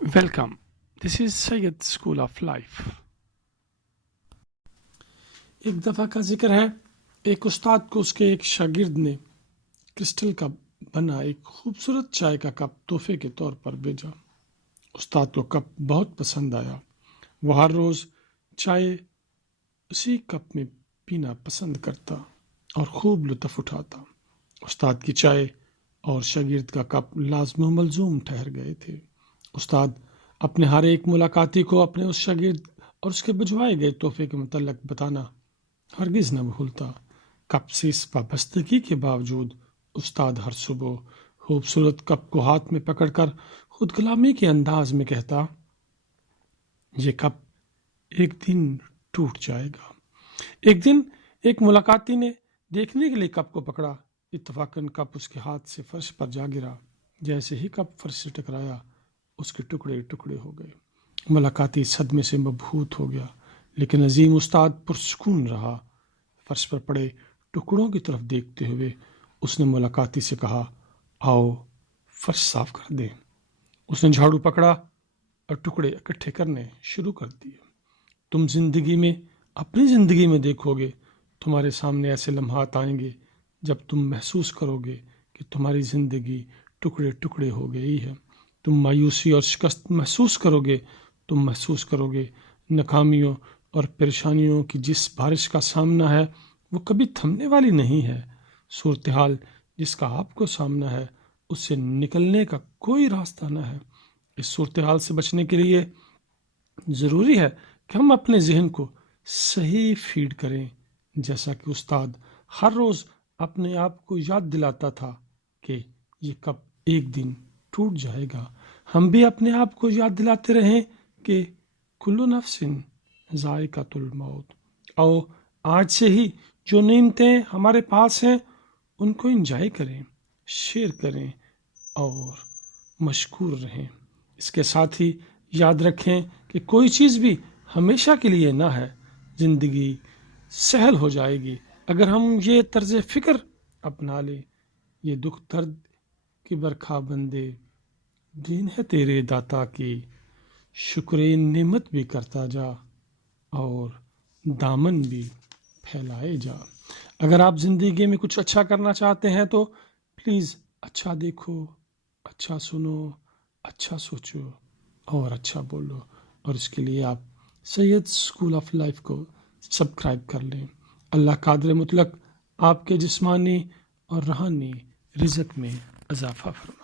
Welcome. This is Sayyid School of Life. एक दफ़ा का जिक्र है, एक उस्ताद को उसके एक शागिर्द ने क्रिस्टल का बना एक खूबसूरत चाय का कप तोहफे के तौर पर भेजा। उस्ताद को कप बहुत पसंद आया। वो हर रोज़ चाय उसी कप में पीना पसंद करता और खूब लुत्फ़ उठाता। उस्ताद की चाय और शागिर्द का कप लाज़िम व मलज़ूम ठहर गए थे। उस्ताद अपने हर एक मुलाकाती को अपने उस शागिर्द और उसके भिजवाए गए तोहफे के मुतल्लिक़ बताना हरगिज़ न भूलता। कप से इस वाबस्तगी के बावजूद उस्ताद हर सुबह खूबसूरत कप को हाथ में पकड़कर खुद कलामी के अंदाज में कहता, ये कप एक दिन टूट जाएगा। एक दिन एक मुलाकाती ने देखने के लिए कप को पकड़ा। इत्तफाकन कप उसके हाथ से फर्श पर जा गिरा। जैसे ही कप फर्श से टकराया, उसके टुकड़े टुकड़े हो गए। मुलाकाती सदमे से मबहूत हो गया, लेकिन अजीम उस्ताद पुरसुकून रहा। फर्श पर पड़े टुकड़ों की तरफ देखते हुए उसने मुलाकाती से कहा, आओ फर्श साफ कर दें। उसने झाड़ू पकड़ा और टुकड़े इकट्ठे करने शुरू कर दिए। तुम अपनी ज़िंदगी में देखोगे, तुम्हारे सामने ऐसे लम्हात आएंगे जब तुम महसूस करोगे कि तुम्हारी ज़िंदगी टुकड़े टुकड़े हो गई है। तुम मायूसी और शिकस्त महसूस करोगे। तुम महसूस करोगे नाकामियों और परेशानियों की जिस बारिश का सामना है वो कभी थमने वाली नहीं है। सूरत हाल जिसका आपको सामना है, उससे निकलने का कोई रास्ता न है। इस सूरत हाल से बचने के लिए ज़रूरी है कि हम अपने जहन को सही फीड करें, जैसा कि उस्ताद हर रोज़ अपने आप को याद दिलाता था कि ये कप एक दिन टूट जाएगा। हम भी अपने आप को याद दिलाते रहें कि कुल्लु नफ्सिन ज़ाइक़ातुल मौत। आओ आज से ही जो नेमतें हमारे पास हैं उनको इंजॉय करें, शेयर करें और मशकूर रहें। इसके साथ ही याद रखें कि कोई चीज़ भी हमेशा के लिए ना है। ज़िंदगी सहल हो जाएगी अगर हम ये तर्ज़ फ़िक्र अपना लें। ये दुख दर्द की बरखा बंदे, दीन है तेरे दाता की, शुक्र नेमत भी करता जा और दामन भी फैलाए जा। अगर आप ज़िंदगी में कुछ अच्छा करना चाहते हैं तो प्लीज़ अच्छा देखो, अच्छा सुनो, अच्छा सोचो और अच्छा बोलो। और इसके लिए आप सैयद स्कूल ऑफ लाइफ को सब्सक्राइब कर लें। अल्लाह कादिर मुतलक आपके जिस्मानी और रूहानी रिज़्क़ में इज़ाफ़ा फरमाए।